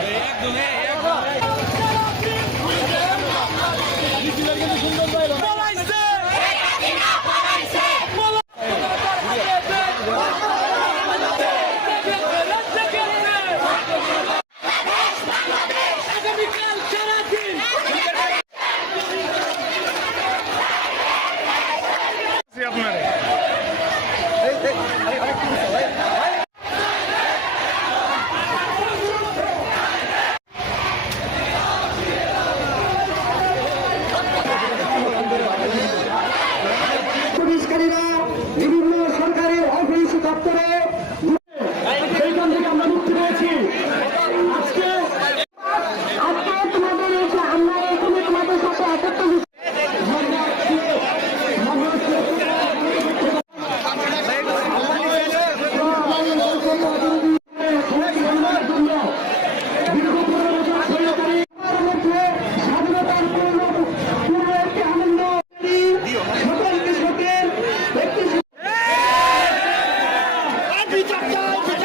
Grego, né? Take your time.